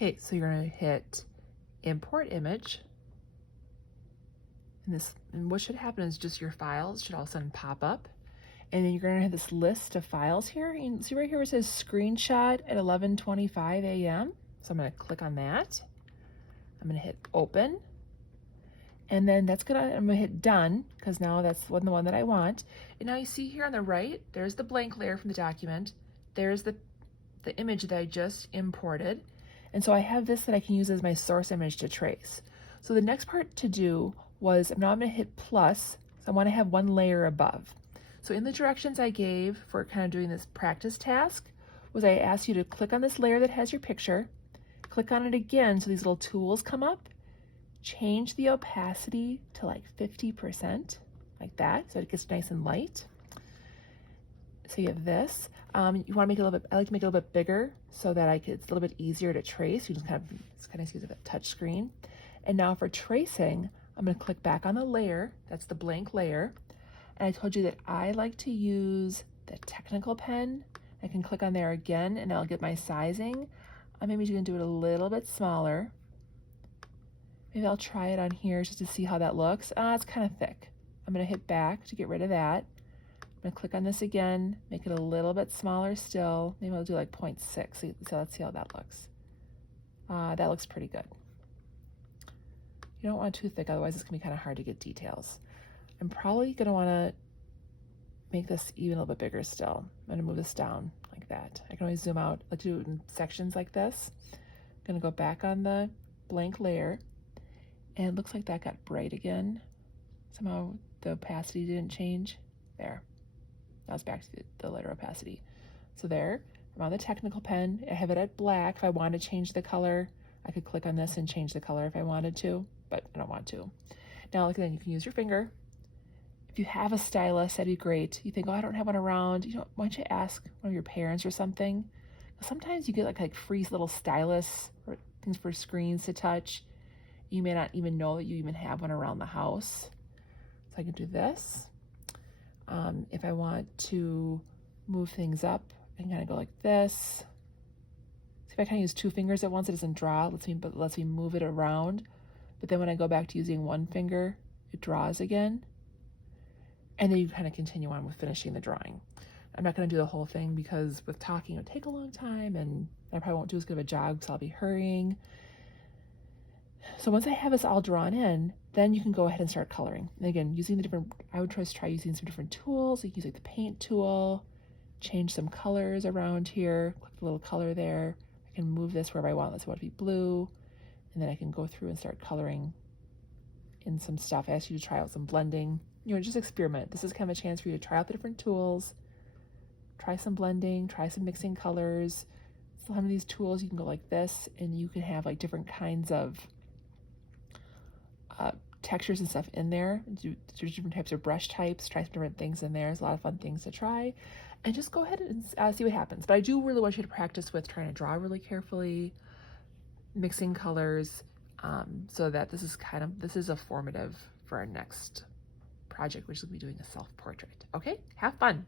Okay, so you're gonna hit import image. And what should happen is just your files should all of a sudden pop up. And then you're gonna have this list of files here. You can see right here where it says screenshot at 11:25 a.m. So I'm gonna click on that. I'm gonna hit open. And then I'm gonna hit done, because now that's the one that I want. And now you see here on the right, there's the blank layer from the document. There's the image that I just imported. And so I have this that I can use as my source image to trace. So the next part to do was, now I'm gonna hit plus, so I wanna have one layer above. So in the directions I gave for kind of doing this practice task, was I asked you to click on this layer that has your picture, click on it again so these little tools come up, change the opacity to like 50%, like that, so it gets nice and light. So you have this. You want to make it a little bit, I like to make it a little bit bigger so that it's a little bit easier to trace. You just it's kind of use a touch screen. And now for tracing, I'm going to click back on the layer. That's the blank layer. And I told you that I like to use the technical pen. I can click on there again and I'll get my sizing. I'm maybe going to do it a little bit smaller. Maybe I'll try it on here just to see how that looks. It's kind of thick. I'm going to hit back to get rid of that. I'm going to click on this again, make it a little bit smaller still. Maybe I'll do like 0.6. So let's see how that looks. That looks pretty good. You don't want it too thick, otherwise it's going to be kind of hard to get details. I'm probably going to want to make this even a little bit bigger still. I'm going to move this down like that. I can always zoom out. Let's do it in sections like this. I'm going to go back on the blank layer. And it looks like that got bright again. Somehow the opacity didn't change. There. Now it's back to the letter opacity. So there, I'm on the technical pen. I have it at black. If I want to change the color, I could click on this and change the color if I wanted to, but I don't want to. Now look, then you can use your finger. If you have a stylus, that'd be great. You think, oh, I don't have one around. Why don't you ask one of your parents or something? Sometimes you get like free little stylus or things for screens to touch. You may not even know that you even have one around the house. So I can do this. If I want to move things up, I can kind of go like this. See, if I kind of use two fingers at once, it doesn't draw. It lets me move it around. But then when I go back to using one finger, it draws again. And then you kind of continue on with finishing the drawing. I'm not going to do the whole thing because with talking, it would take a long time, and I probably won't do as good of a job because I'll be hurrying. So once I have this all drawn in, then you can go ahead and start coloring. And again, I would try using some different tools. You can use like the paint tool, change some colors around here, click the little color there. I can move this wherever I want. Let's want it to be blue. And then I can go through and start coloring in some stuff. I ask you to try out some blending. Just experiment. This is kind of a chance for you to try out the different tools, try some blending, try some mixing colors. Some of these tools, you can go like this, and you can have like different kinds of textures and stuff in there. There's different types of brush types. Try some different things in there. There's a lot of fun things to try, and just go ahead and see what happens. But I do really want you to practice with trying to draw really carefully, mixing colors, so that this is a formative for our next project, which will be doing a self-portrait. Okay, have fun.